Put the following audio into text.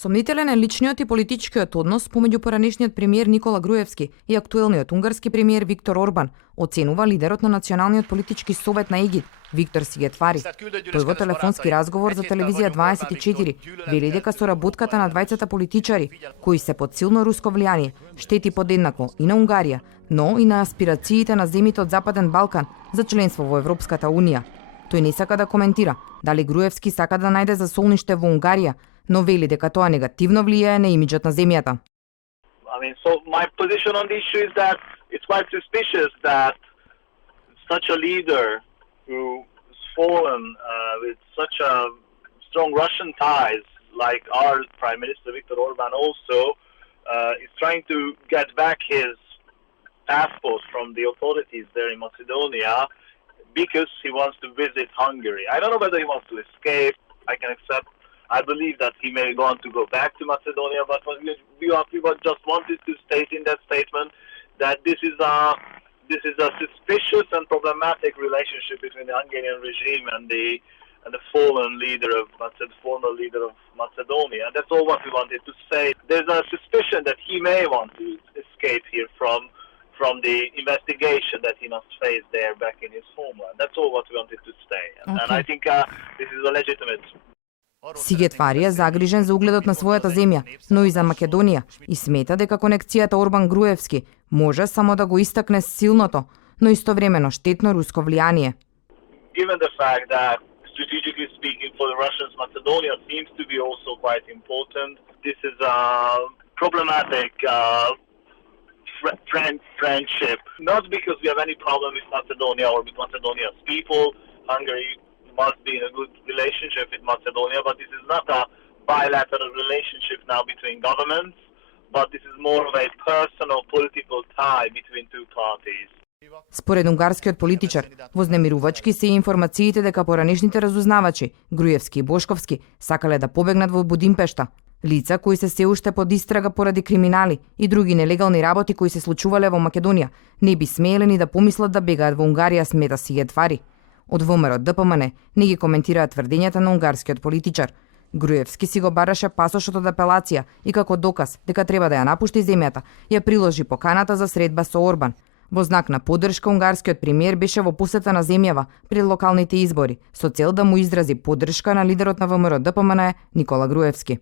Сомнителен е личниот и политичкиот однос помеѓу поранешниот премиер Никола Груевски и актуелниот унгарски премиер Виктор Орбан, оценува лидерот на Националниот политички совет на ЕГИД, Виктор Сигетвари. Тој во телефонски разговор за телевизија 24 вели дека соработката на двајцата политичари, кои се под силно руско влијание, штети подеднакво и на Унгарија, но и на аспирациите на земјите од Западен Балкан за членство во Европската Унија. Тој не сака да коментира дали Груевски сака да најде засолниште во Унгарија, но вели дека тоа негативно влијае на имиџот на земјата. So my position on the issue is that it's quite suspicious that such a leader who's fallen with such a strong Russian ties, like our Prime Minister Viktor Orban also, is trying to get back his passport from the authorities there in Macedonia because he wants to visit Hungary. I don't know whether he wants to escape. I can accept. I believe that he may want to go back to Macedonia, but we just wanted to state in that statement that this is a suspicious and problematic relationship between the Hungarian regime and the fallen leader of former leader of Macedonia. And that's all what we wanted to say. There's a suspicion that he may want to escape here from the investigation that he must face there back in his homeland. That's all what we wanted to say. And I think this is a legitimate. Сигетвари е загрижен за угледот на својата земја, но и за Македонија, и смета дека конекцијата Орбан-Груевски може само да го истакне силното, но истовремено штетно руско влијание. Given the fact that strategically speaking for the Russians, Macedonia seems to be also quite important. This is a problematic friendship, not because we have any problem with Macedonia or with Macedonia's people. Hungary must be in a good relationship with Macedonia, but this is not a bilateral relationship now between governments, but this is more of a personal political tie between two parties. Според унгарскиот политичар, вознемирувачки се и информациите дека поранешните разузнавачи, Груевски и Бошковски, сакале да побегнат во Будимпешта. Лица кои се уште под истрага поради криминали и други нелегални работи кои се случувале во Македонија, не би смееле ни да помислат да бегаат во Унгарија, смета Сигетвари. Од ВМРО ДПМН не ги коментираа тврдењата на унгарскиот политичар. Груевски си го бараше пасошот од апелација и како доказ дека треба да ја напушти земјата, ја приложи поканата за средба со Орбан. Во знак на поддршка унгарскиот премиер беше во посета на земјава пред локалните избори, со цел да му изрази поддршка на лидерот на ВМРО ДПМН Никола Груевски.